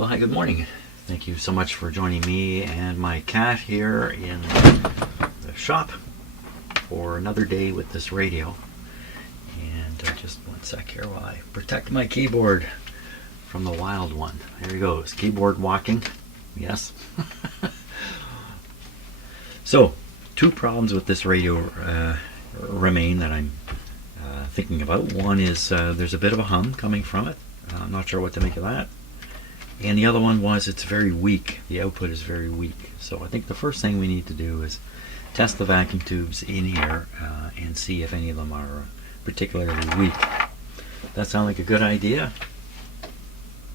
Well, hi, good morning. Thank you so much for joining me and my cat here in the shop for another day with this radio. And just one sec here while I protect my keyboard from the wild one. There he goes, keyboard walking. Yes. So, two problems with this radio remain that I'm thinking about. One is there's a bit of a hum coming from it. I'm not sure what to make of that. And the other one was it's very weak. The output is very weak. So I think the first thing we need to do is test the vacuum tubes in here and see if any of them are particularly weak. That sound like a good idea?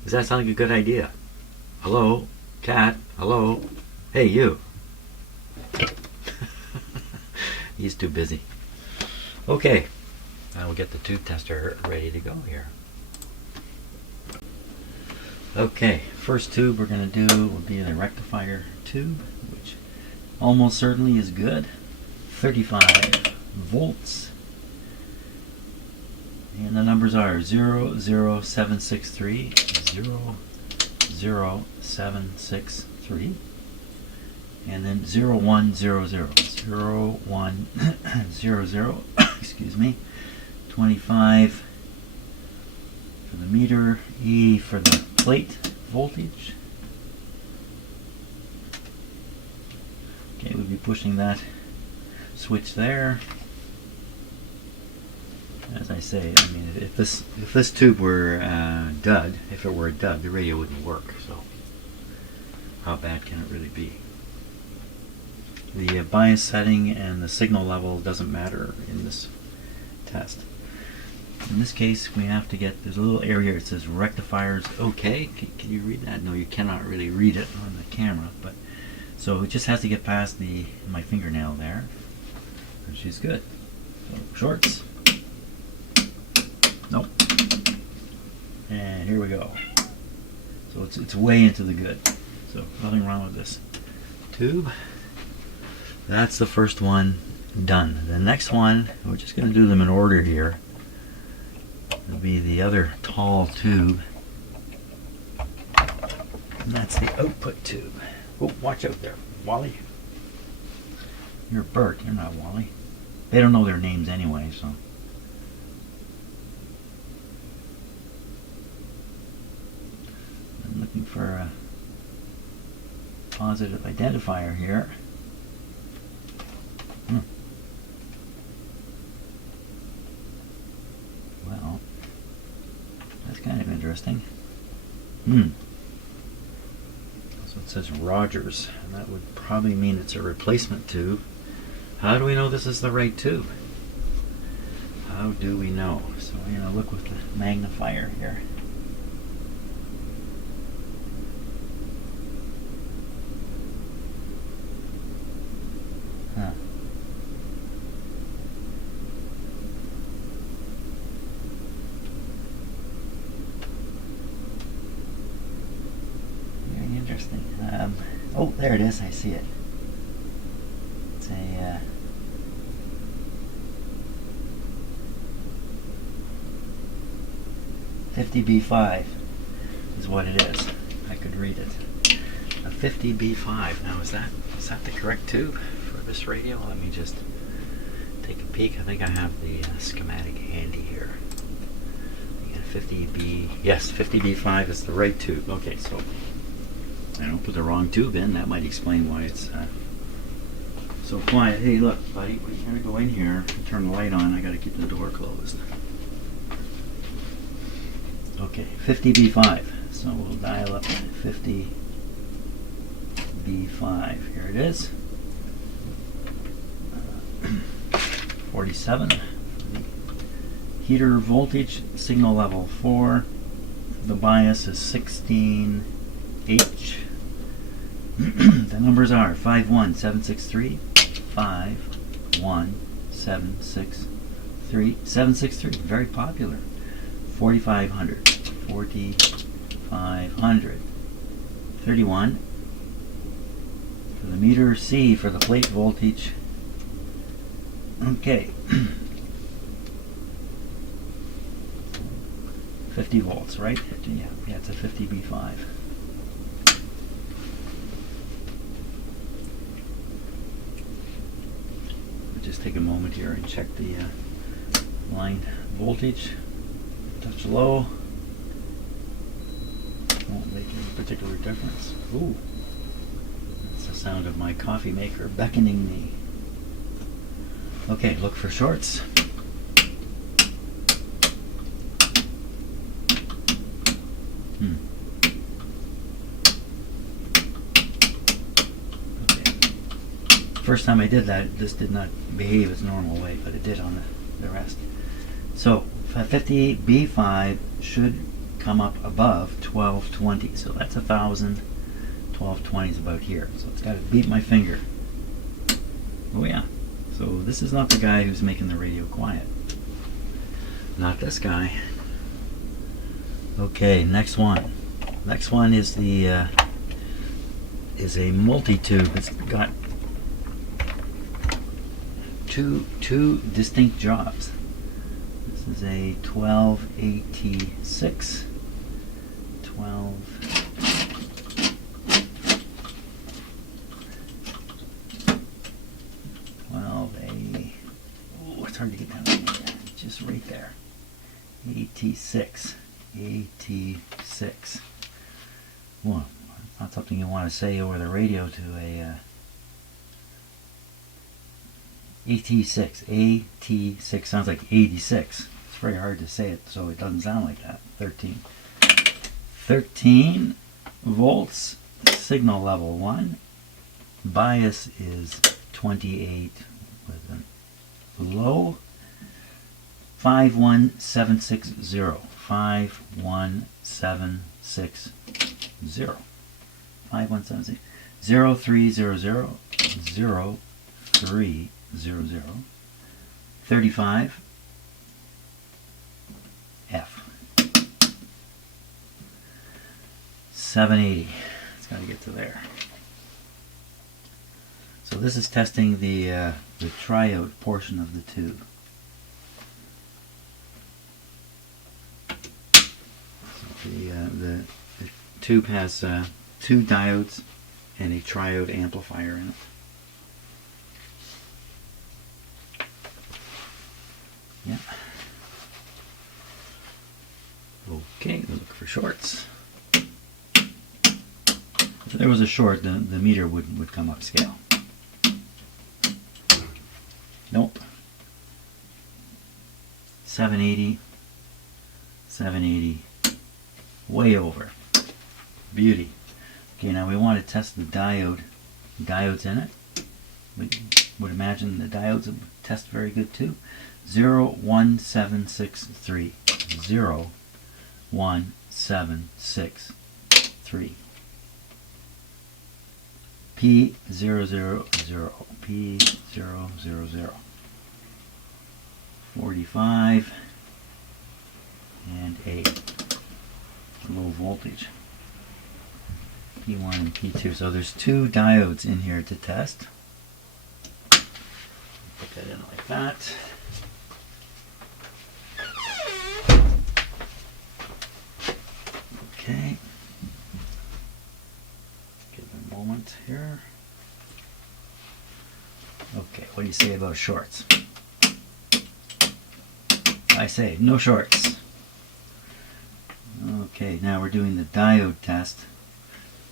Does that sound like a good idea? Hello? Cat? Hello? Hey, you. He's too busy. Okay. I will get the tube tester ready to go here. Okay, first tube we're going to do will be the rectifier tube, which almost certainly is good. 35 volts. And the numbers are 00763, 00763, and then 0100, 0100, excuse me, 25 for the meter, E for the plate voltage. Okay, we'll be pushing that switch there. As I say, I mean, if this tube were dud, if it were a dud, the radio wouldn't work. So, how bad can it really be? The bias setting and the signal level doesn't matter in this test. In this case, we have to get, there's a little area that says rectifiers OK. Can you read that? No, you cannot really read it on the camera, but so it just has to get past my fingernail there. And she's good. So, shorts. Nope. And here we go. So it's way into the good. So nothing wrong with this tube. That's the first one done. The next one, we're just going to do them in order here. It'll be the other tall tube. And that's the output tube. Oh, watch out there, Wally. You're Bert, you're not Wally. They don't know their names anyway, so. I'm looking for a positive identifier here. Well, that's kind of interesting. So it says Rogers, and that would probably mean it's a replacement tube. How do we know this is the right tube? How do we know? So we're going to look with the magnifier here. Huh. Very interesting. Oh, there it is. I see it. It's a 50B5 is what it is. I could read it. A 50B5. Now, is that the correct tube for this radio? Let me just take a peek. I think I have the schematic handy here. You got 50B. Yes, 50B5 is the right tube. Okay, so I don't put the wrong tube in. That might explain why it's so quiet. Hey, look, buddy, we're going to go in here and turn the light on. I got to keep the door closed. Okay, 50B5. So we'll dial up 50B5. Here it is. 47. The heater voltage, signal level 4. The bias is 16H. The numbers are 51763, 51763, 763, very popular. 4500, 4500, 31 for the meter, C for the plate voltage. Okay. 50 volts, right? Yeah, it's a 50B5. take a moment here and check the line voltage. Touch low. Won't make any particular difference. Ooh, that's the sound of my coffee maker beckoning me. Okay, look for shorts. First time I did that, this did not behave its normal way, but it did on the rest. So 58B5 should come up above 1220. So that's 1,000. 1220 is about here. So it's got to beat my finger. Oh yeah. So this is not the guy who's making the radio quiet. Not this guy. Okay, next one. Next one is the is a multi-tube. It's got two distinct jobs. This is a 12AT6, 12A. Oh, it's hard to get down there. It's just right there. AT6. Well, not something you want to say over the radio to a AT6 sounds like 86. It's very hard to say it, so it doesn't sound like that. 13 volts, signal level 1. Bias is 28 with a low. 51760. 51760. 5176 0300 0300 35 F 780. It's got to get to there. So this is testing the triode portion of the tube. So the tube has 2 diodes and a triode amplifier in it. Yeah. Okay, look for shorts. If there was a short, the meter would come upscale. Nope. 780, 780, way over. Beauty. Okay, now we want to test the diodes in it. We would imagine the diodes would test very good too. 01763. 01763. P000. P000. 45 and 8. Low voltage. P1 and P2. So there's 2 diodes in here to test. Put that in like that. Okay. Give it a moment here. Okay, what do you say about shorts? I say no shorts. Okay, now we're doing the diode test.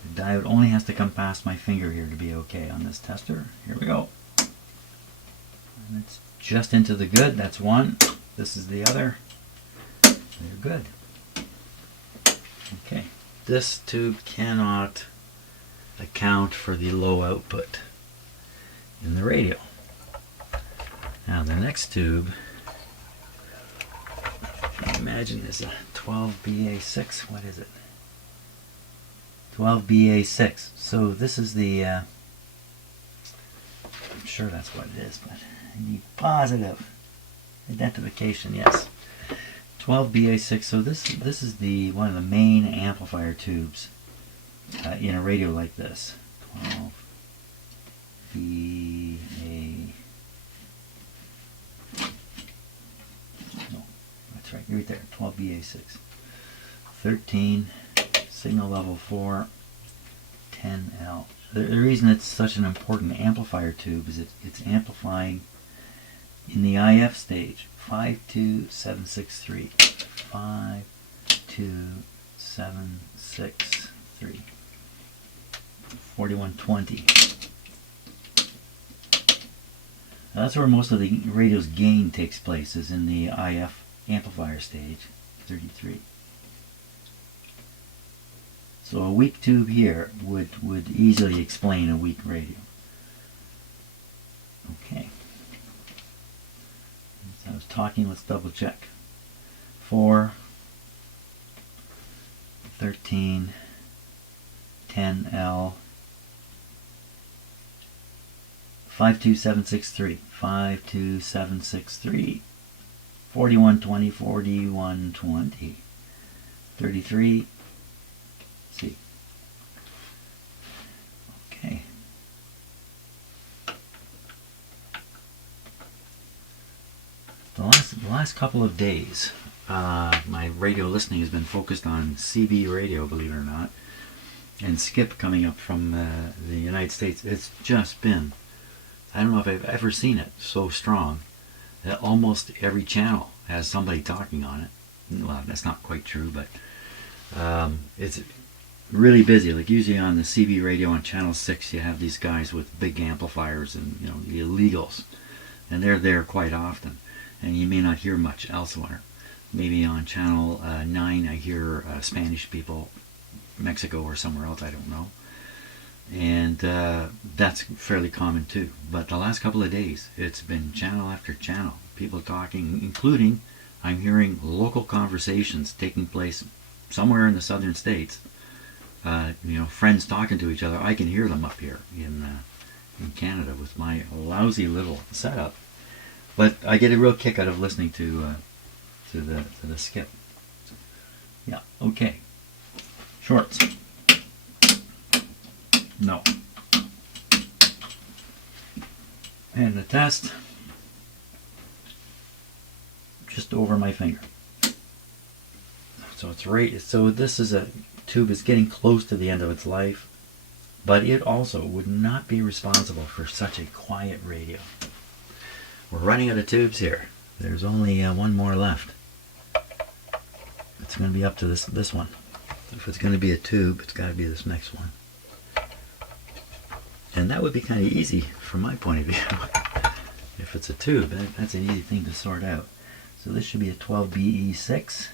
The diode only has to come past my finger here to be okay on this tester. Here we go. And it's just into the good. That's one. This is the other. They're good. Okay. This tube cannot account for the low output in the radio. Now the next tube, imagine is a 12BA6. What is it? 12BA6. So this is the, I'm sure that's what it is, but I need positive identification. Yes, 12BA6. So this is the one of the main amplifier tubes in a radio like this. 12BA. No, that's right. Right there. 12BA6. 13. Signal level 4. 10L. The reason it's such an important amplifier tube is it's amplifying in the IF stage, 52763. 52763. 4120. That's where most of the radio's gain takes place, is in the IF amplifier stage, 33. So a weak tube here would easily explain a weak radio. Okay. As I was talking, let's double check. 4, 13, 10L, 52763, 52763, 4120, 4120, 33, C. Okay. The last couple of days, my radio listening has been focused on CB radio, believe it or not, and Skip coming up from the United States. It's just been, I don't know if I've ever seen it so strong that almost every channel has somebody talking on it. Well, that's not quite true, but it's really busy. Like usually on the CB radio on channel 6, you have these guys with big amplifiers and, you know, the illegals, and they're there quite often, and you may not hear much elsewhere. Maybe on channel 9 I hear Spanish people, Mexico or somewhere else, I don't know. And that's fairly common too. But the last couple of days, it's been channel after channel, people talking, including I'm hearing local conversations taking place somewhere in the southern states. You know, friends talking to each other. I can hear them up here in Canada with my lousy little setup. But I get a real kick out of listening to the Skip. Yeah. Okay. Shorts. No. And the test, just over my finger. So it's right. So this is a tube is getting close to the end of its life, but it also would not be responsible for such a quiet radio. We're running out of tubes here. There's only one more left. It's going to be up to this one. If it's going to be a tube, it's got to be this next one. And that would be kind of easy from my point of view. If it's a tube, that's an easy thing to sort out. So this should be a 12BE6.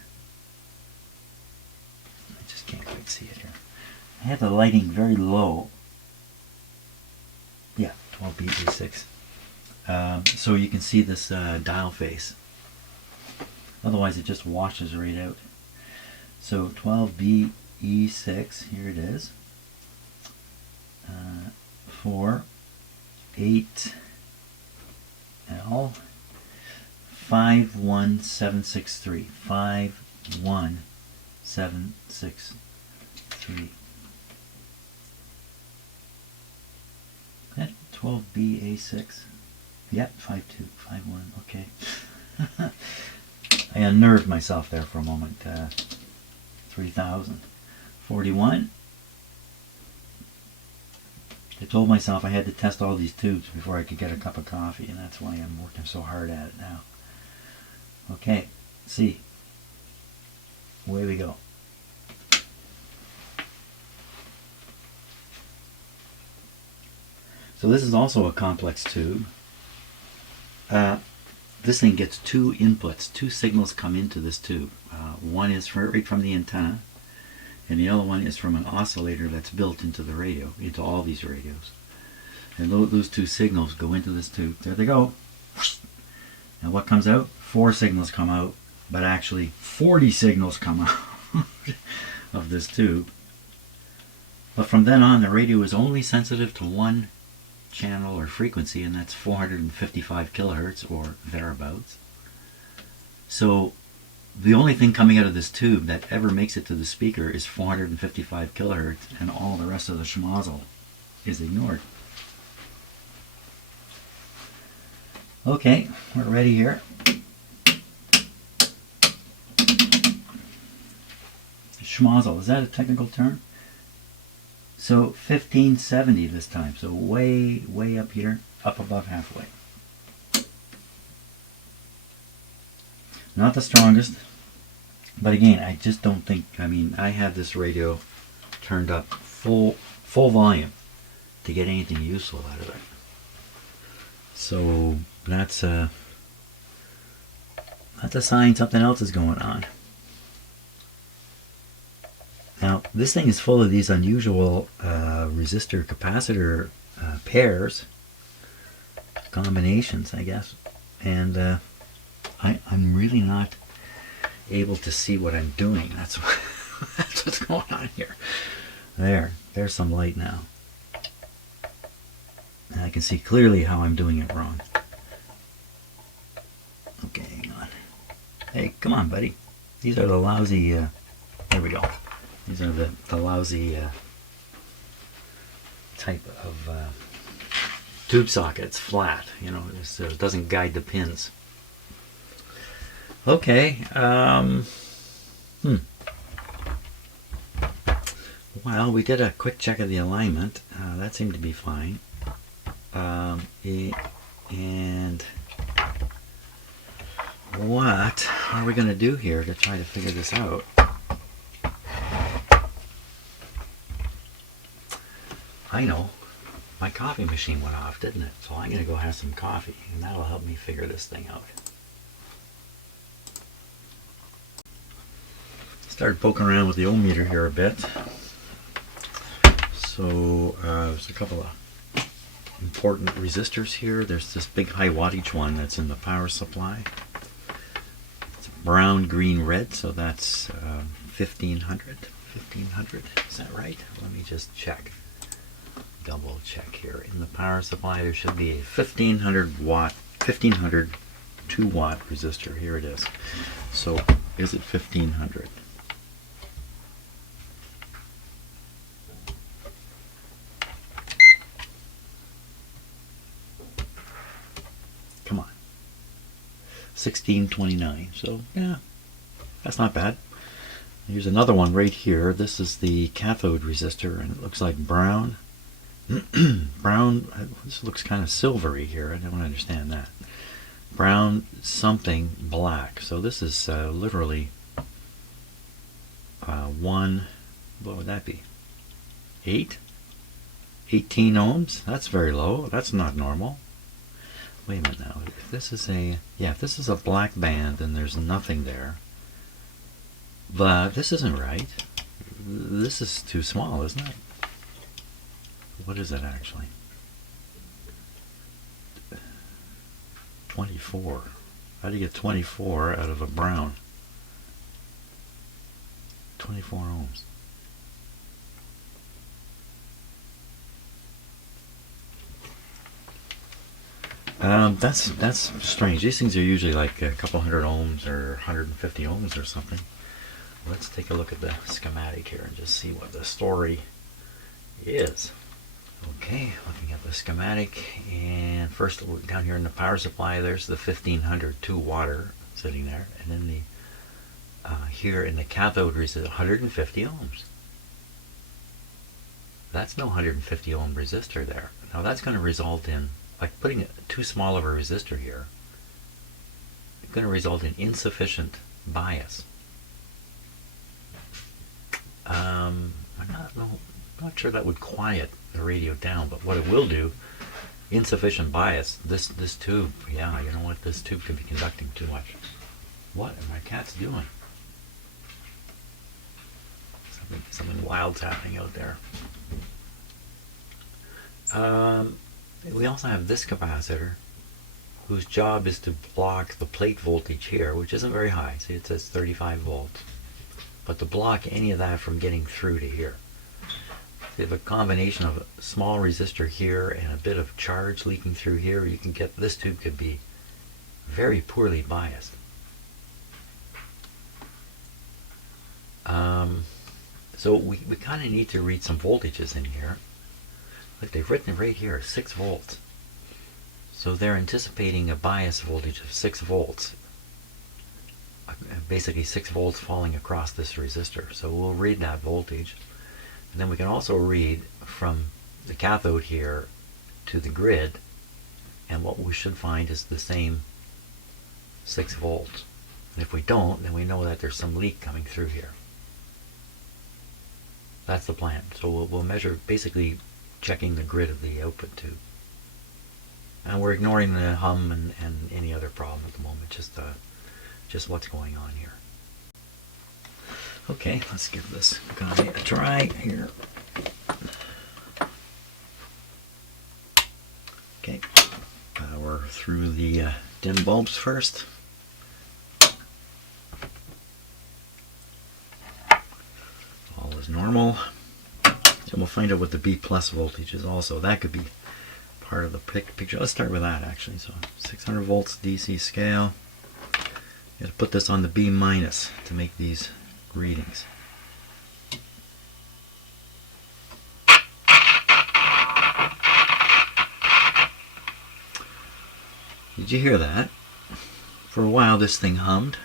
I just can't quite see it here. I have the lighting very low. Yeah, 12BE6. So you can see this dial face. Otherwise it just washes right out. So 12BE6, here it is. 4, 8, L, 51763, 51763. That 12BA6. Yep, 5251. Okay. I unnerved myself there for a moment. 3000. 41. I told myself I had to test all these tubes before I could get a cup of coffee, and that's why I'm working so hard at it now. Okay, C. Away we go. So this is also a complex tube. This thing gets two inputs, two signals come into this tube. One is right from the antenna, and the other one is from an oscillator that's built into the radio, into all these radios. And those two signals go into this tube. There they go. And what comes out? 4 signals come out, but actually 40 signals come out of this tube. But from then on, the radio is only sensitive to one channel or frequency, and that's 455 kilohertz or thereabouts. So the only thing coming out of this tube that ever makes it to the speaker is 455 kilohertz, and all the rest of the schmozzle is ignored. Okay, we're ready here. Schmozzle, is that a technical term? So 1570 this time, so way up here, up above halfway. Not the strongest, but again, I just don't think, I mean, I had this radio turned up full volume to get anything useful out of it. So that's a sign something else is going on. Now, this thing is full of these unusual resistor capacitor pairs, combinations, I guess, and I'm really not able to see what I'm doing. That's what's going on here. There's some light now. And I can see clearly how I'm doing it wrong. Okay, hang on. Hey, come on, buddy. These are the lousy, there we go. These are the lousy type of tube socket. It's flat, you know, it doesn't guide the pins. Okay, well, we did a quick check of the alignment. That seemed to be fine. And what are we going to do here to try to figure this out? I know. My coffee machine went off, didn't it? So I'm going to go have some coffee, and that'll help me figure this thing out. Started poking around with the ohm meter here a bit. So there's a couple of important resistors here. There's this big high wattage one that's in the power supply. It's brown, green, red, so that's 1500. 1500, is that right? Let me just check. Double check here. In the power supply there should be a 1500 2 watt resistor. Here it is. So is it 1500? Come on. 1629. So yeah, that's not bad. Here's another one right here. This is the cathode resistor, and it looks like brown. Brown, this looks kind of silvery here. I don't understand that. Brown something black. So this is literally what would that be? 18 ohms? That's very low. That's not normal. Wait a minute now. If this is if this is a black band, then there's nothing there. But this isn't right. This is too small, isn't it? What is it actually? 24. How do you get 24 out of a brown? 24 ohms. That's strange. These things are usually like a couple hundred ohms or 150 ohms or something. Let's take a look at the schematic here and just see what the story is. Okay, looking at the schematic, and first down here in the power supply, there's the 1500 2 watt sitting there, and then the here in the cathode resistor, 150 ohms. That's no 150 ohm resistor there. Now that's going to result in, like putting too small of a resistor here, it's going to result in insufficient bias. I'm not sure that would quiet the radio down, but what it will do, insufficient bias, this tube, yeah, you know what, this tube could be conducting too much. What are my cats doing? Something wild's happening out there. We also have this capacitor, whose job is to block the plate voltage here, which isn't very high. See, it says 35 volts. But to block any of that from getting through to here. So you have a combination of a small resistor here and a bit of charge leaking through here. You can get, this tube could be very poorly biased. So we kind of need to read some voltages in here. Look, they've written right here, 6 volts. So they're anticipating a bias voltage of 6 volts. Basically 6 volts falling across this resistor. So we'll read that voltage. And then we can also read from the cathode here to the grid, and what we should find is the same 6 volts. And if we don't, then we know that there's some leak coming through here. That's the plan. So we'll measure, basically checking the grid of the output tube. And we're ignoring the hum and any other problem at the moment, just what's going on here. Okay, let's give this guy a try here. Okay, we're through the dim bulbs first. All is normal. So we'll find out what the B plus voltage is also. That could be part of the picture. Let's start with that actually. So 600 volts DC scale. You have to put this on the B minus to make these readings. Did you hear that? For a while this thing hummed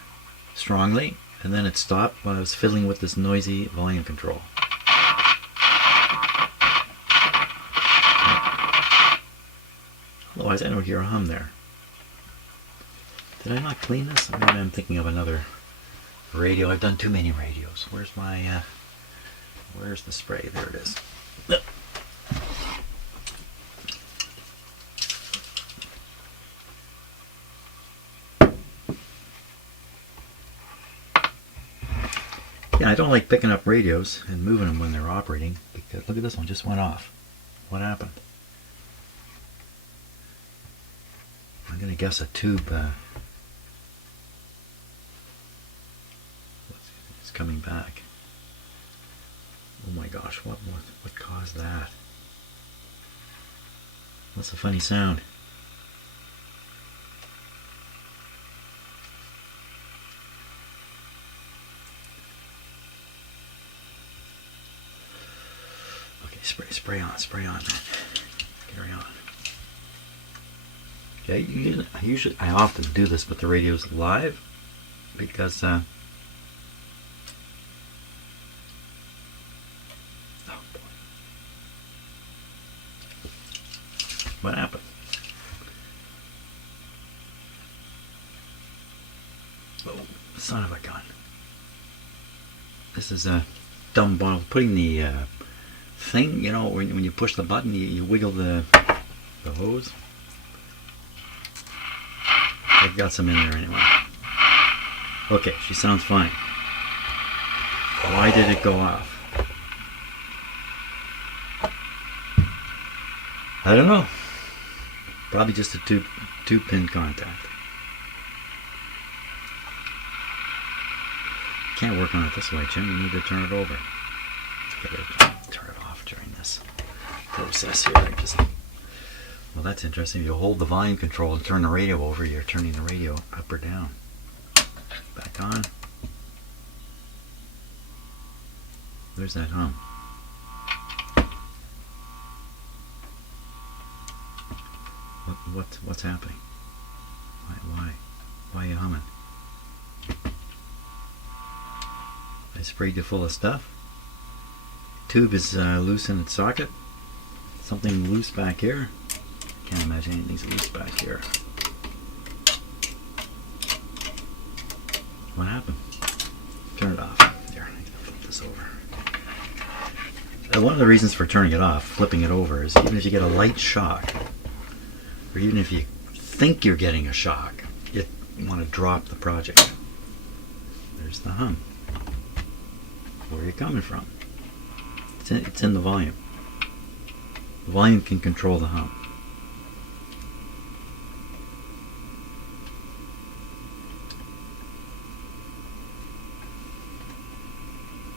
strongly, and then it stopped when I was fiddling with this noisy volume control. Otherwise I don't hear a hum there. Did I not clean this? Maybe I'm thinking of another radio. I've done too many radios. Where's my, where's the spray? There it is. Yeah, I don't like picking up radios and moving them when they're operating, because look at this one, just went off. What happened? I'm going to guess a tube is coming back. Oh my gosh, what caused that? What's a funny sound? Okay, spray on, man. Carry on. Okay, I often do this with the radios live because oh boy. What happened? Oh, son of a gun. This is a dumb bottle. Putting the thing, you know, when you push the button, you wiggle the hose. I've got some in there anyway. Okay, she sounds fine. Why did it go off? I don't know. Probably just a two pin contact. Can't work on it this way, Jim. You need to turn it over. Gotta turn it off during this process here. Well, that's interesting. If you hold the volume control and turn the radio over, you're turning the radio up or down. Back on. There's that hum. What's happening? Why are you humming? I sprayed you full of stuff. Tube is loose in its socket. Something loose back here. Can't imagine anything's loose back here. What happened? Turn it off. There, I need to flip this over. One of the reasons for turning it off, flipping it over, is even if you get a light shock, or even if you think you're getting a shock, you want to drop the project. There's the hum. Where are you coming from? It's in the volume. The volume can control the hum.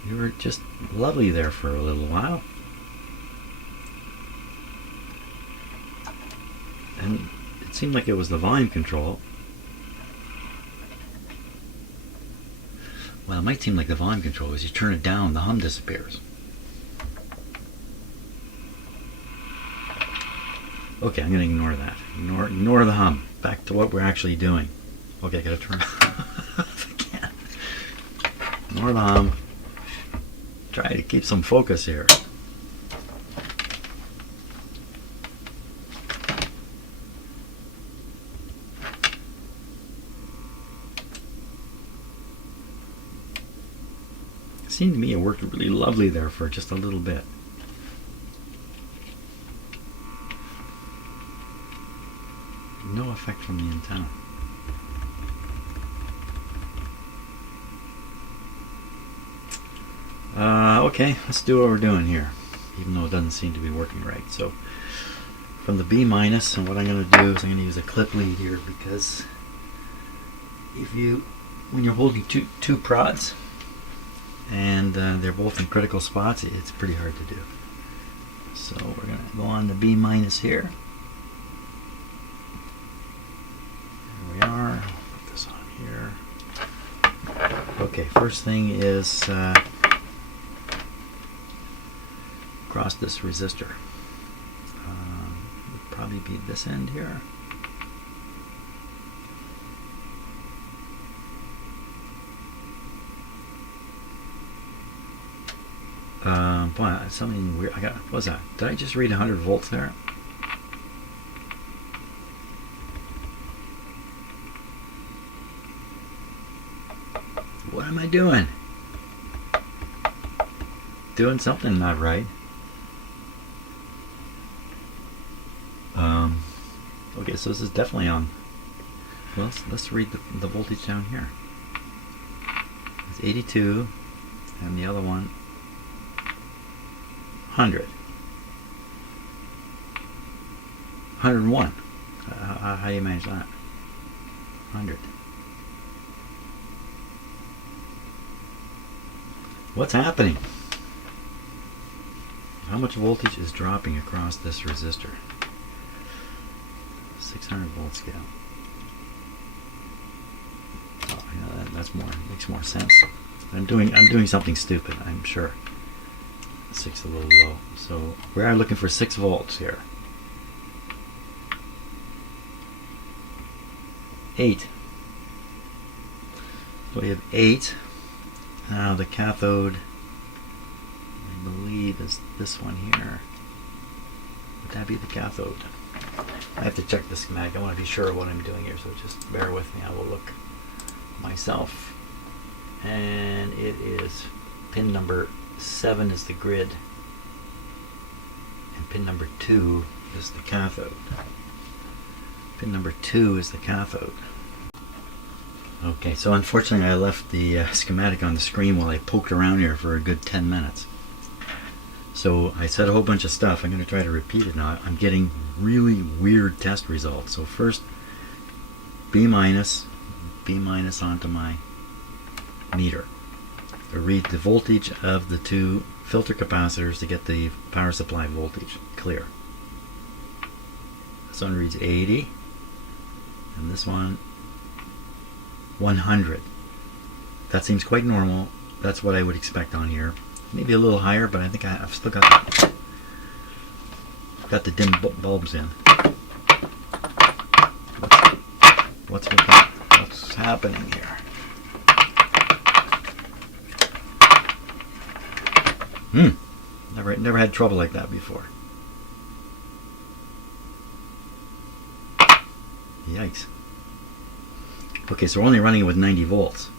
You were just lovely there for a little while. And it seemed like it was the volume control. Well, it might seem like the volume control. As you turn it down, the hum disappears. Okay, I'm going to ignore that. Ignore the hum. Back to what we're actually doing. Okay, I got to turn off again. Ignore the hum. Try to keep some focus here. seemed to me it worked really lovely there for just a little bit. No effect from the antenna. Okay, let's do what we're doing here, even though it doesn't seem to be working right. So from the B minus, and what I'm going to do is I'm going to use a clip lead here, because when you're holding two prods and they're both in critical spots, it's pretty hard to do. So we're going to go on the B minus here. There we are. Put this on here. Okay, first thing is across this resistor. Would probably be this end here. Boy, something weird. What was that? Did I just read 100 volts there? What am I doing? Doing something not right. Okay, so this is definitely on. Well, let's read the voltage down here. It's 82, and the other one 100. 101. How do you manage that? 100. What's happening? How much voltage is dropping across this resistor? 600 volt scale. Oh, yeah, that's makes more sense. I'm doing something stupid, I'm sure. 6 a little low. So we are looking for 6 volts here. 8. So we have 8. Now the cathode, I believe, is this one here. Would that be the cathode? I have to check the schematic. I want to be sure of what I'm doing here, so just bear with me. I will look myself. And it is pin number 7 is the grid, and pin number 2 is the cathode. Pin number 2 is the cathode. Okay, so unfortunately I left the schematic on the screen while I poked around here for a good 10 minutes. So I said a whole bunch of stuff. I'm going to try to repeat it now. I'm getting really weird test results. So first, B minus onto my meter. I read the voltage of the 2 filter capacitors to get the power supply voltage clear. This one reads 80, and this one 100. That seems quite normal. That's what I would expect on here. Maybe a little higher, but I think I've still got the dim bulbs in. What's happening here? Never had trouble like that before. Yikes. Okay, so we're only running it with 90 volts.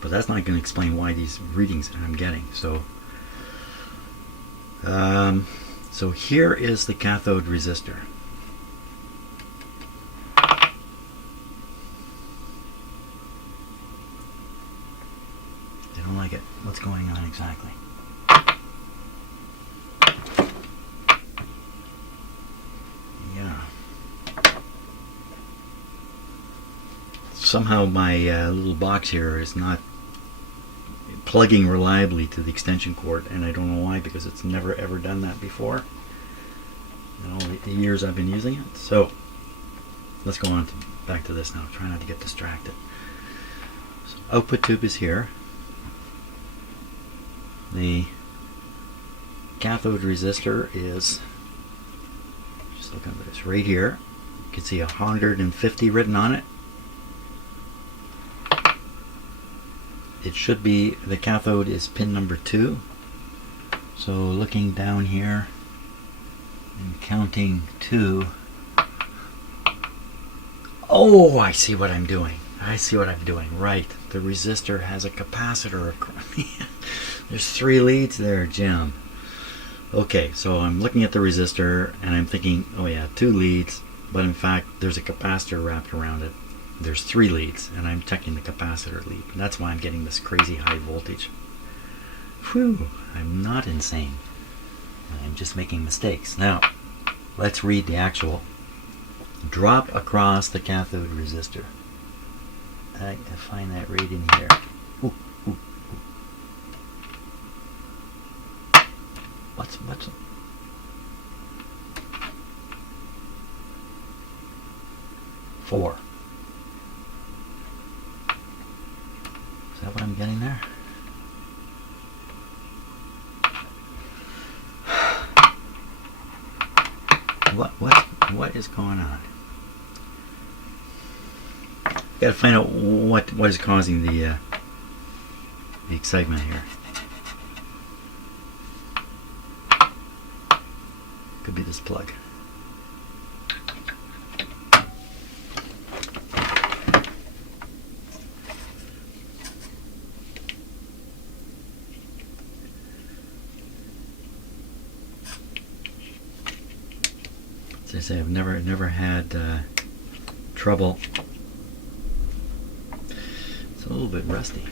But that's not going to explain why these readings I'm getting. So here is the cathode resistor. I don't like it. What's going on exactly? Yeah. Somehow my little box here is not plugging reliably to the extension cord, and I don't know why, because it's never ever done that before in all the years I've been using it. So let's go on back to this now. Try not to get distracted. So output tube is here. The cathode resistor is, just looking at this right here. You can see 150 written on it. It should be, the cathode is pin number 2. So looking down here and counting 2. Oh, I see what I'm doing. I see what I'm doing. Right. The resistor has a capacitor. There's 3 leads there, Jim. Okay, so I'm looking at the resistor and I'm thinking, oh yeah, 2 leads, but in fact there's a capacitor wrapped around it. There's 3 leads, and I'm checking the capacitor lead. And that's why I'm getting this crazy high voltage. Whew, I'm not insane. I'm just making mistakes. Now, let's read the actual drop across the cathode resistor. I find that right in here. Ooh, ooh, ooh. What's 4? Is that what I'm getting there? What is going on? Got to find out what is causing the excitement here. Could be this plug. As I say, I've never had trouble. It's a little bit rusty.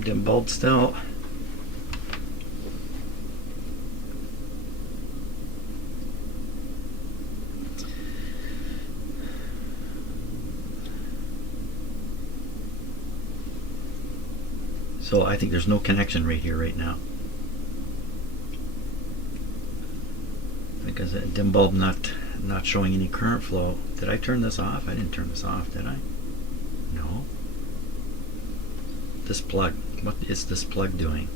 Dim bulb still. So I think there's no connection right here right now, because a dim bulb not showing any current flow. Did I turn this off? I didn't turn this off, did I? No. This plug, what is this plug doing?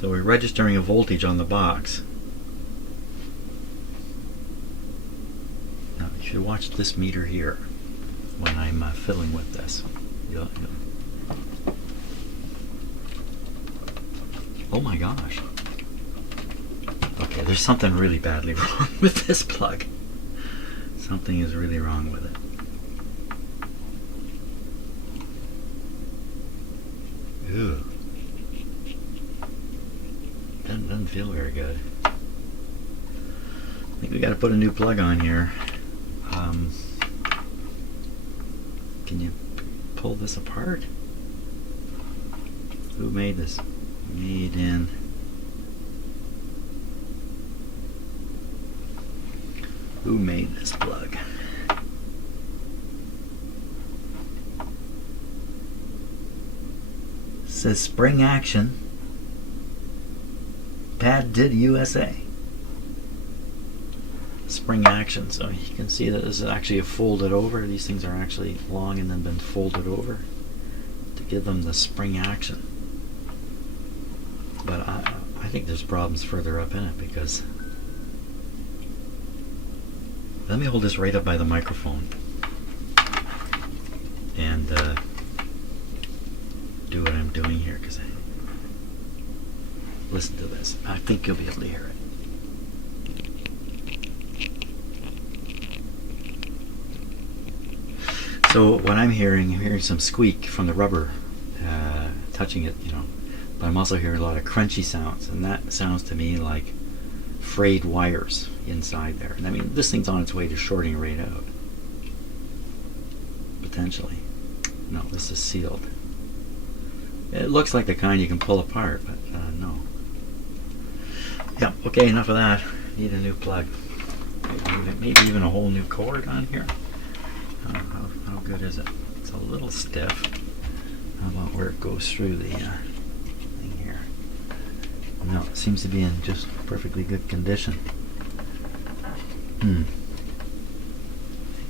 So we're registering a voltage on the box. Now you should watch this meter here when I'm fiddling with this. Oh my gosh. Okay, there's something really badly wrong with this plug. Something is really wrong with it. Ew. Doesn't feel very good. I think we got to put a new plug on here. Can you pull this apart? Who made this? Made in. Who made this plug? Says spring action. Pad did USA. Spring action. So you can see that this is actually a folded over. These things are actually long and then been folded over to give them the spring action. But I think there's problems further up in it, because let me hold this right up by the microphone and do what I'm doing here, because I listen to this. I think you'll be able to hear it. So what I'm hearing some squeak from the rubber touching it, but I'm also hearing a lot of crunchy sounds, and that sounds to me like frayed wires inside there. And I mean, this thing's on its way to shorting right out, potentially. No, this is sealed. It looks like the kind you can pull apart, but no. Yeah, okay, enough of that. Need a new plug. Maybe even a whole new cord on here. How good is it? It's a little stiff. How about where it goes through the thing here? No, it seems to be in just perfectly good condition.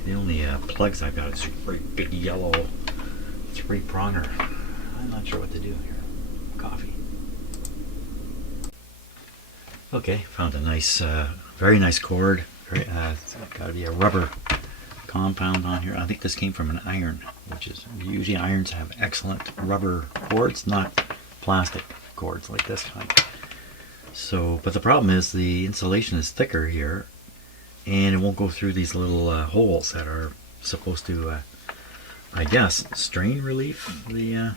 The only plugs I've got is a great big yellow 3-pronger. I'm not sure what to do here. Coffee. Okay, found a nice, very nice cord. It's got to be a rubber compound on here. I think this came from an iron, which is usually irons have excellent rubber cords, not plastic cords like this kind. So, but the problem is the insulation is thicker here, and it won't go through these little holes that are supposed to, I guess, strain relief the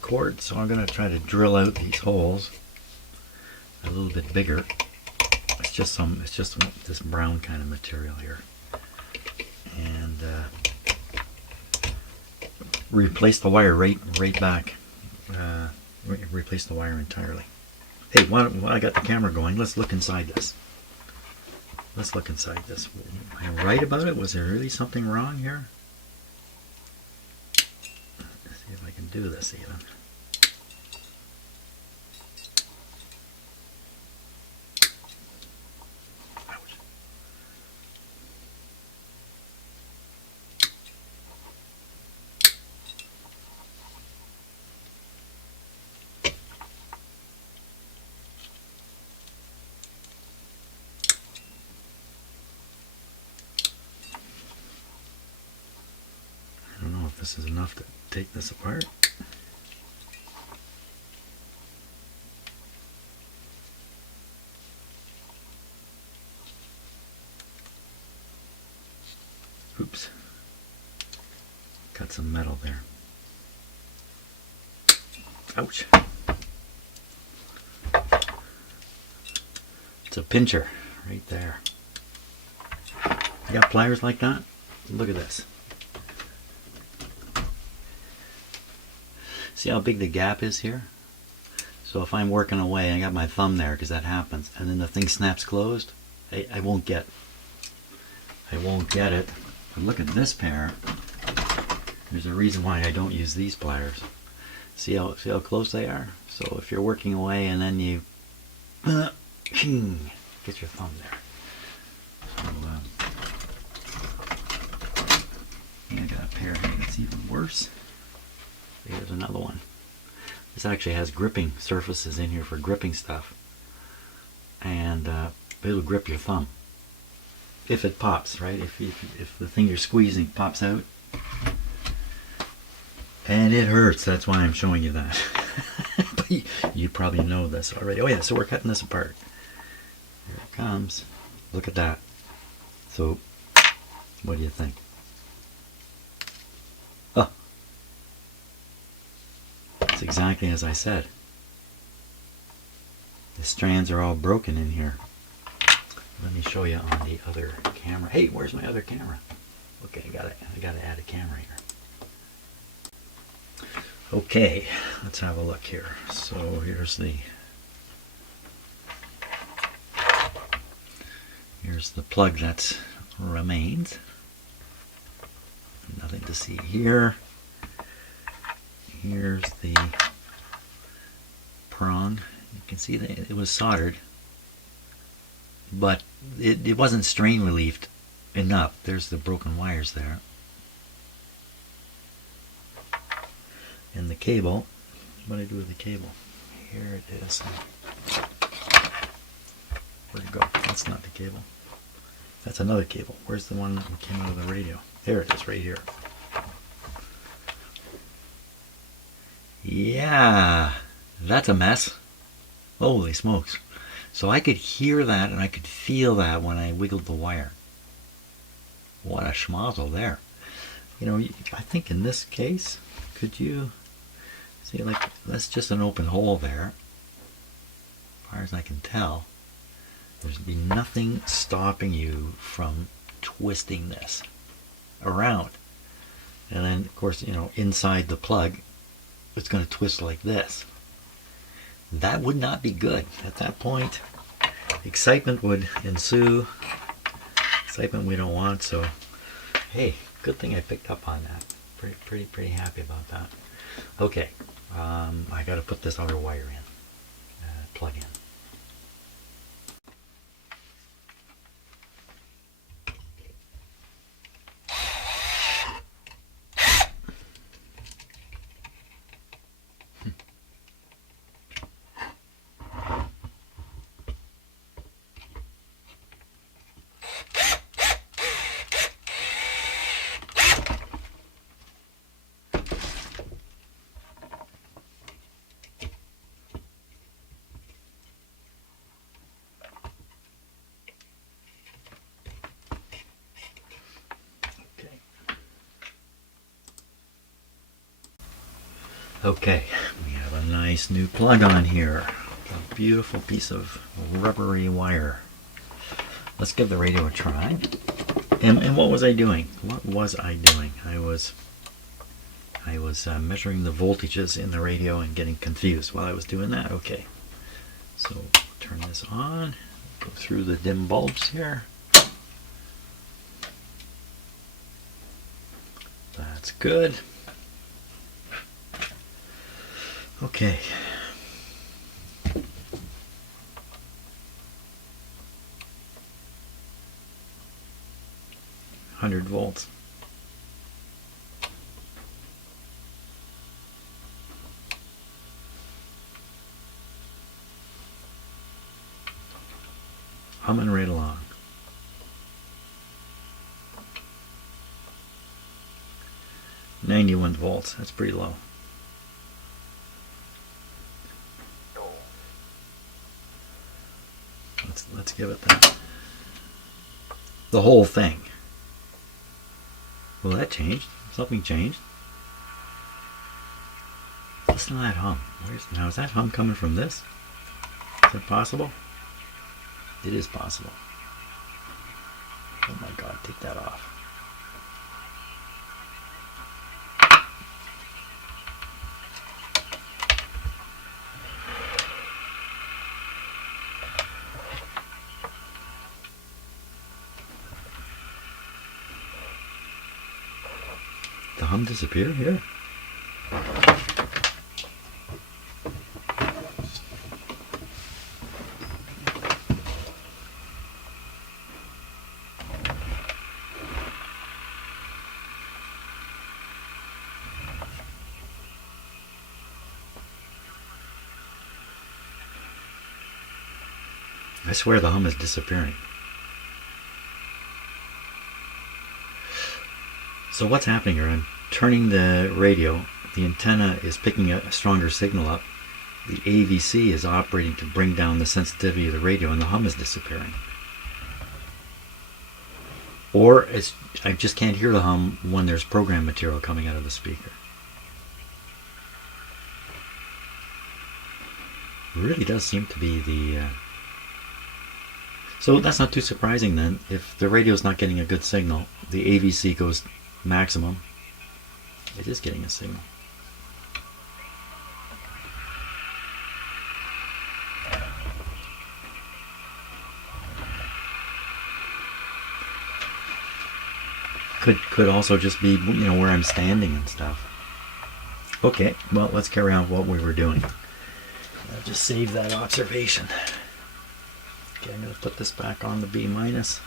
cord. So I'm going to try to drill out these holes a little bit bigger. It's just this brown kind of material here, and replace the wire right back. Replace the wire entirely. Hey, while I got the camera going, let's look inside this. Let's look inside this. Am I right about it? Was there really something wrong here? Let's see if I can do this even. Ouch. I don't know if this is enough to take this apart. Oops. Got some metal there. Ouch. It's a pincher right there. You got pliers like that? Look at this. See how big the gap is here? So if I'm working away, I got my thumb there because that happens, and then the thing snaps closed, I won't get it. But look at this pair. There's a reason why I don't use these pliers. See how close they are? So if you're working away and then you get your thumb there. So I got a pair here that's even worse. Here's another one. This actually has gripping surfaces in here for gripping stuff, and it'll grip your thumb if it pops, right? If the thing you're squeezing pops out, and it hurts. That's why I'm showing you that. But you probably know this already. Oh yeah, so we're cutting this apart. Here it comes. Look at that. So, what do you think? Oh. It's exactly as I said. The strands are all broken in here. Let me show you on the other camera. Hey, where's my other camera? Okay, I gotta add a camera here. Okay, let's have a look here. So here's the plug that remains. Nothing to see here. Here's the prong. You can see that it was soldered, but it wasn't strain relieved enough. There's the broken wires there. And the cable, what do I do with the cable? Here it is. Where'd it go? That's not the cable. That's another cable. Where's the one that came out of the radio? There it is, right here. Yeah, that's a mess. Holy smokes. So I could hear that and I could feel that when I wiggled the wire. What a schmozzle there. You know, I think in this case, could you see, like, that's just an open hole there. As far as I can tell, there's be nothing stopping you from twisting this around. And then, of course, you know, inside the plug, it's going to twist like this. That would not be good. At that point, excitement would ensue. Excitement we don't want. So, hey, good thing I picked up on that. Pretty happy about that. Okay, I got to put this other wire in, plug in. Okay, we have a nice new plug on here. A beautiful piece of rubbery wire. Let's give the radio a try. And what was I doing? What was I doing? I was measuring the voltages in the radio and getting confused while I was doing that. Okay, so turn this on. Go through the dim bulbs here. That's good. Okay. $100 volts. Humming right along. $91. That's pretty low. Let's give it that. The whole thing. Well, that changed. Something changed. Listen to that hum. Now, is that hum coming from this? Is it possible? It is possible. Oh my God, take that off. The hum disappear here? I swear the hum is disappearing. So what's happening here? I'm turning the radio. The antenna is picking a stronger signal up. The AVC is operating to bring down the sensitivity of the radio, and the hum is disappearing. Or I just can't hear the hum when there's program material coming out of the speaker. It really does seem to be the... So that's not too surprising then. If the radio is not getting a good signal, the AVC goes maximum. It is getting a signal. Could also just be, where I'm standing and stuff. Okay, well, let's carry on what we were doing. I'll just save that observation. Okay, I'm going to put this back on the B minus.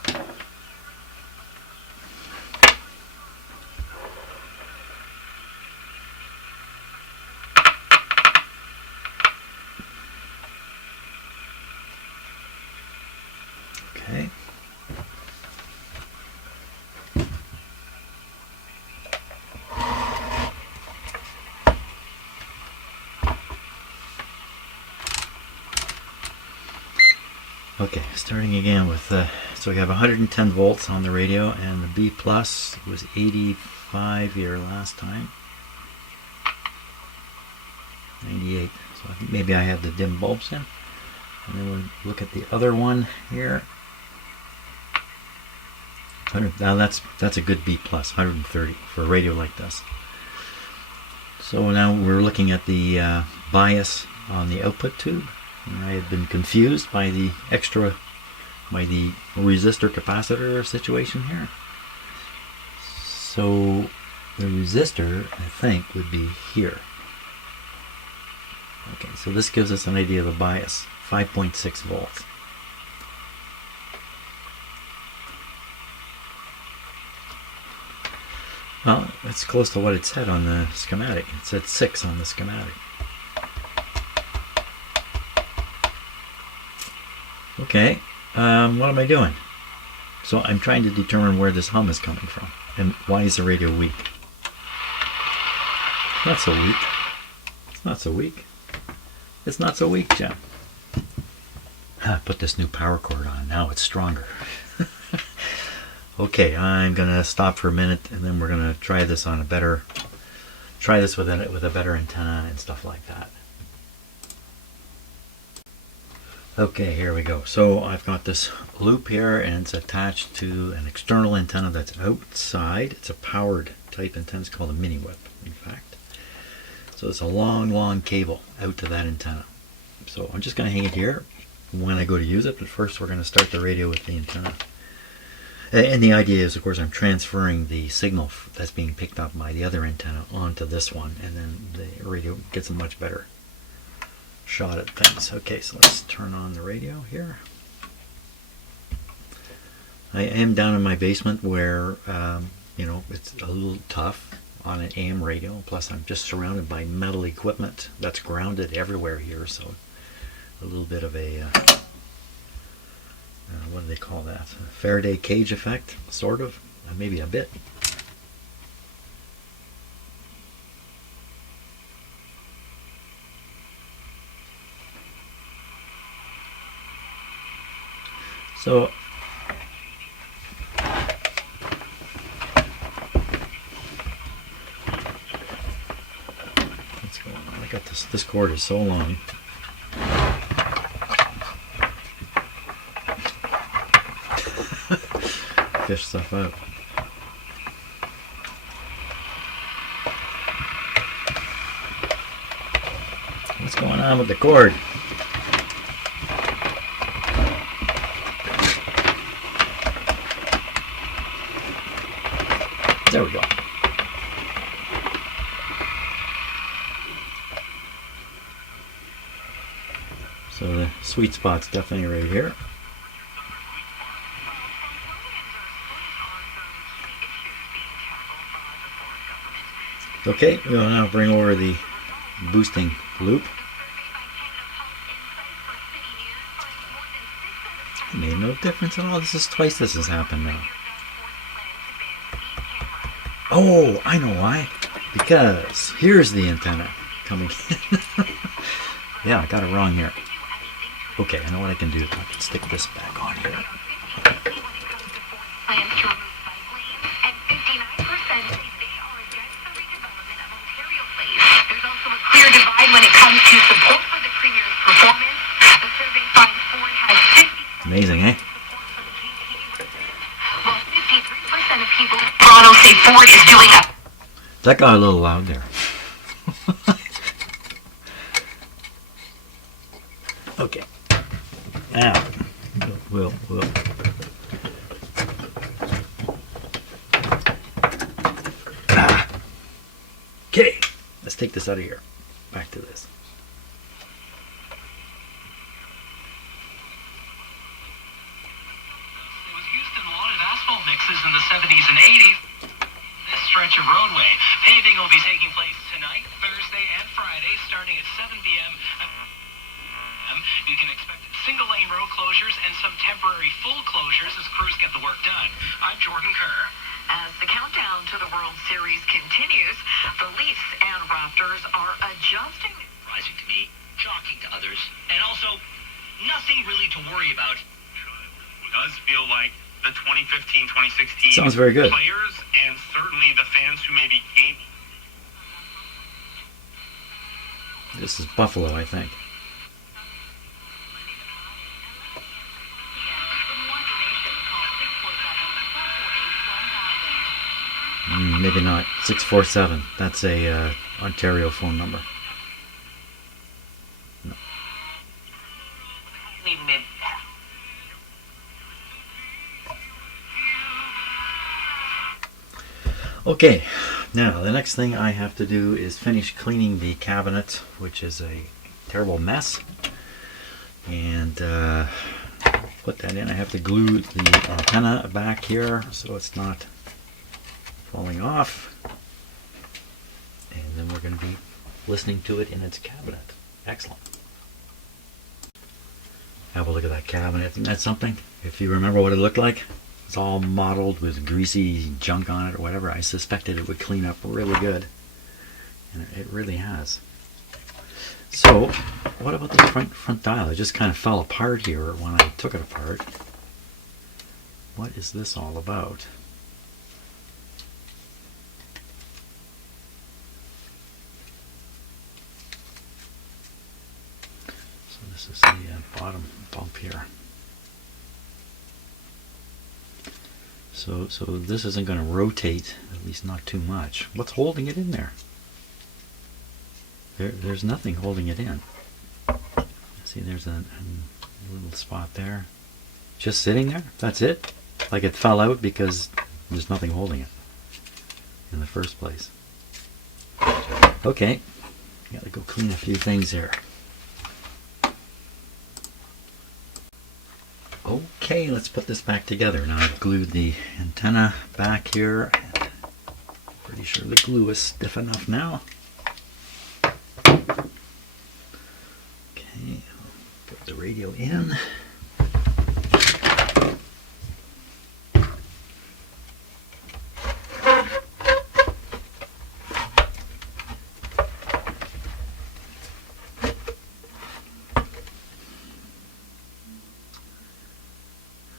Okay. Okay, starting again with so we have 110 volts on the radio, and the B plus was 85 here last time. 98. So I think maybe I have the dim bulbs in. And then we'll look at the other one here. Now that's a good B plus, 130 for a radio like this. So now we're looking at the bias on the output tube. And I had been confused by the resistor capacitor situation here. So the resistor, I think, would be here. Okay, so this gives us an idea of a bias, 5.6 volts. Well, it's close to what it said on the schematic. It said 6 on the schematic. Okay, what am I doing? So I'm trying to determine where this hum is coming from. And why is the radio weak? Not so weak. It's not so weak. It's not so weak, Jim. I put this new power cord on. Now it's stronger. Okay, I'm going to stop for a minute, and then we're going to try this on a better try this with a better antenna and stuff like that. Okay, here we go. So I've got this loop here, and it's attached to an external antenna that's outside. It's a powered type antenna. It's called a mini whip, in fact. So it's a long cable out to that antenna. So I'm just going to hang it here when I go to use it, but first we're going to start the radio with the antenna. And the idea is, of course, I'm transferring the signal that's being picked up by the other antenna onto this one, and then the radio gets a much better shot at things. Okay, so let's turn on the radio here. I am down in my basement where, you know, it's a little tough on an AM radio, plus I'm just surrounded by metal equipment that's grounded everywhere here, so a little bit of a what do they call that? A Faraday cage effect, sort of, maybe a bit. So what's going on? I got this cord is so long. Fish stuff out. What's going on with the cord? There we go. So the sweet spot's definitely right here. Okay, we'll now bring over the boosting loop. It made no difference at all. This is twice this has happened now. Oh, I know why. Because here's the antenna coming in. Yeah, I got it wrong here. Okay, I know what I can do. I can stick this back on here. Amazing, eh? That got a little loud there. Okay. Now, we'll. Okay, let's take this out of here. Back to this. In the 70s and 80s, this stretch of roadway paving will be taking place tonight, Thursday, and Friday, starting at 7 p.m. You can expect single-lane road closures and some temporary full closures as crews get the work done. I'm Jordan Kerr. As the countdown to the World Series continues, the Leafs and Raptors are adjusting. Rising to me, shocking to others, and also nothing really to worry about. It does feel like the 2015-2016 sounds very good. Players and certainly the fans who maybe came. This is Buffalo, I think. Maybe not. 647. That's a Ontario phone number. No. Okay, now the next thing I have to do is finish cleaning the cabinet, which is a terrible mess, and put that in. I have to glue the antenna back here so it's not falling off, and then we're going to be listening to it in its cabinet. Excellent. Have a look at that cabinet. Isn't that something? If you remember what it looked like, it's all mottled with greasy junk on it or whatever. I suspected it would clean up really good, and it really has. So, what about the front dial? It just kind of fell apart here when I took it apart. What is this all about? This is the bottom bump here. So this isn't going to rotate, at least not too much. What's holding it in there? There's nothing holding it in. See, there's a little spot there. Just sitting there? That's it? Like it fell out because there's nothing holding it in the first place. Okay, gotta go clean a few things here. Okay, let's put this back together. Now I've glued the antenna back here. Pretty sure the glue is stiff enough now. Okay, I'll put the radio in.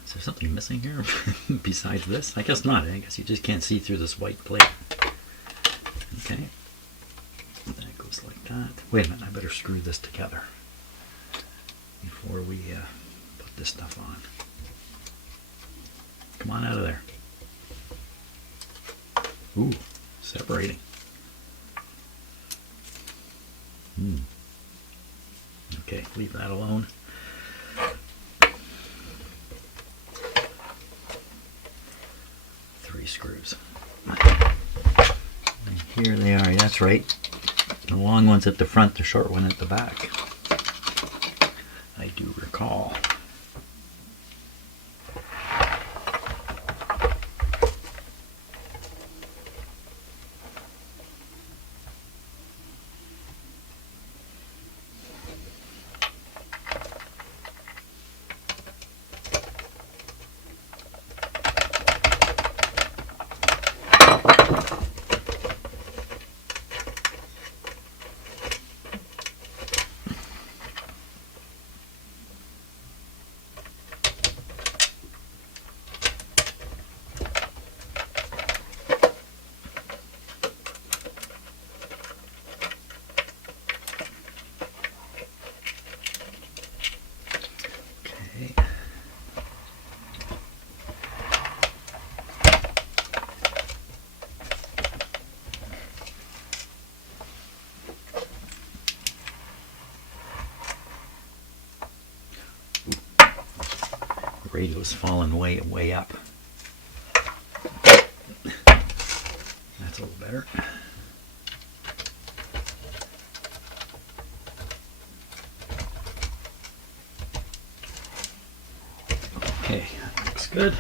Is there something missing here besides this? I guess not. I guess you just can't see through this white plate. Okay. That goes like that. Wait a minute, I better screw this together before we put this stuff on. Come on out of there. Ooh, separating. Okay, leave that alone. Screws. And here they are, that's right. The long one's at the front, the short one at the back. I do recall. Radio's fallen way up. That's a little better. Okay, that looks good.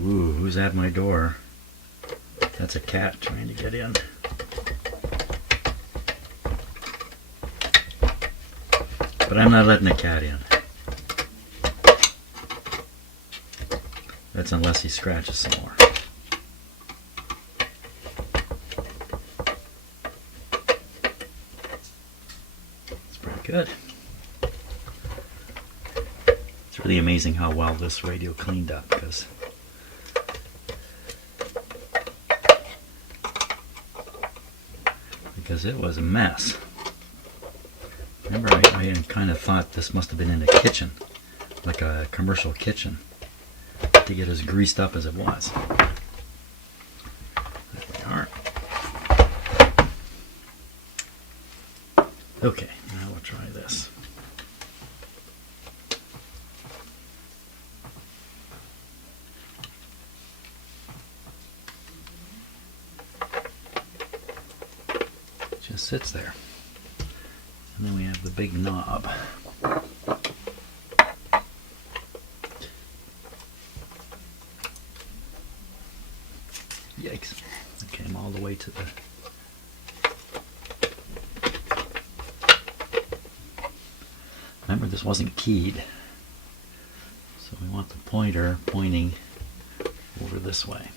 Ooh, who's at my door? That's a cat trying to get in. But I'm not letting the cat in. That's unless he scratches some more. It's pretty good. It's really amazing how well this radio cleaned up because it was a mess. Remember, I kind of thought this must have been in a kitchen, like a commercial kitchen, to get as greased up as it was. There we are. Okay, now we'll try this. Just sits there. And then we have the big knob. Yikes. I came all the way to the... Remember, this wasn't keyed. So we want the pointer pointing over this way.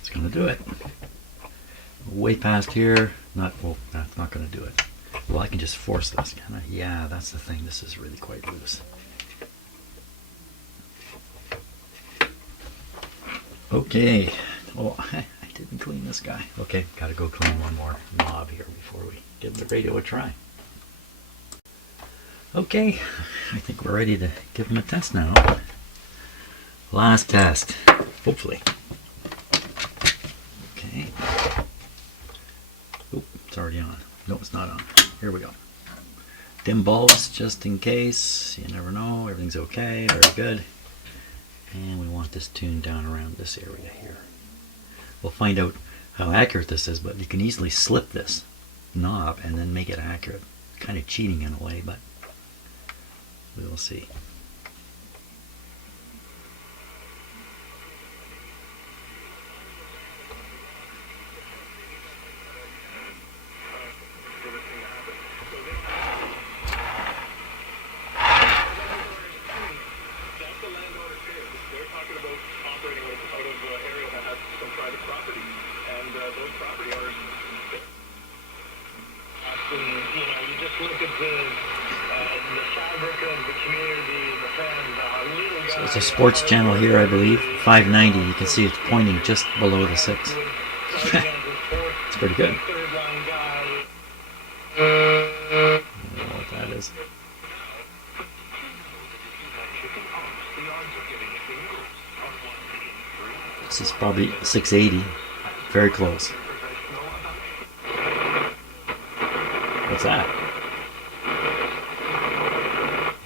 It's going to do it. Way past here. Well, that's not going to do it. Well, I can just force this, can I? Yeah, that's the thing. This is really quite loose. Okay. Oh, I didn't clean this guy. Okay, got to go clean one more knob here before we give the radio a try. Okay, I think we're ready to give him a test now. Last test, hopefully. Okay. Oop, it's already on. No, it's not on. Here we go. Dim bulbs, just in case. You never know. Everything's okay. Very good. And we want this tuned down around this area here. We'll find out how accurate this is, but you can easily slip this knob and then make it accurate. Kind of cheating in a way, but we will see. So it's a sports channel here, I believe. 590. You can see it's pointing just below the 6. It's pretty good. I don't know what that is. This is probably 680. Very close. What's that?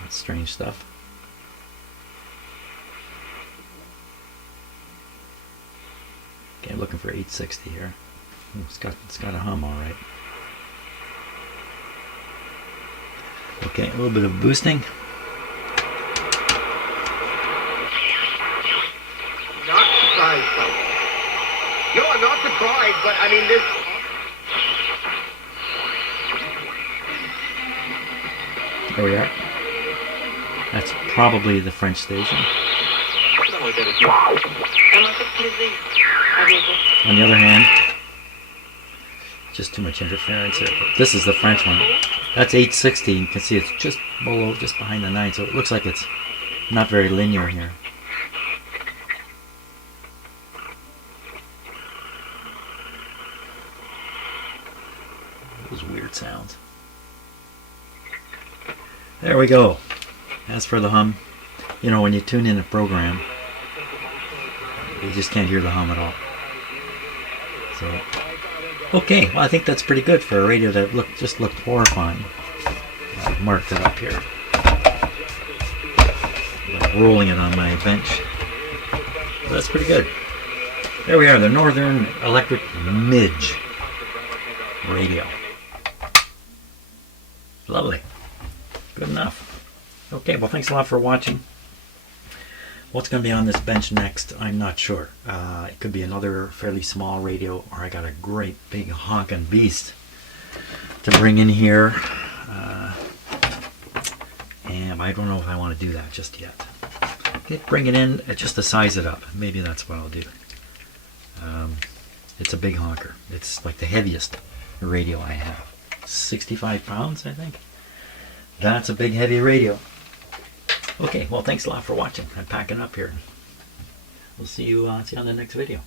That's strange stuff. Okay, I'm looking for 860 here. Ooh, it's got a hum, all right. Okay, a little bit of boosting. Not surprised, though. No, I'm not surprised, but I mean this. There we are. That's probably the French station. On the other hand, just too much interference here. But this is the French one. That's 860. You can see it's just below, just behind the 9. So it looks like it's not very linear here. Those weird sounds. There we go. As for the hum, you know, when you tune in a program, you just can't hear the hum at all. So, okay, well, I think that's pretty good for a radio that just looked horrifying. I've marked it up here. I'm rolling it on my bench. Well, that's pretty good. There we are, the Northern Electric Midge radio. Lovely. Good enough. Okay, well, thanks a lot for watching. What's going to be on this bench next, I'm not sure. It could be another fairly small radio, or I got a great big honking beast to bring in here. And I don't know if I want to do that just yet. Okay, bring it in just to size it up. Maybe that's what I'll do. It's a big honker. It's like the heaviest radio I have. 65 pounds, I think. That's a big, heavy radio. Okay, well, thanks a lot for watching. I'm packing up here. We'll see you on the next video.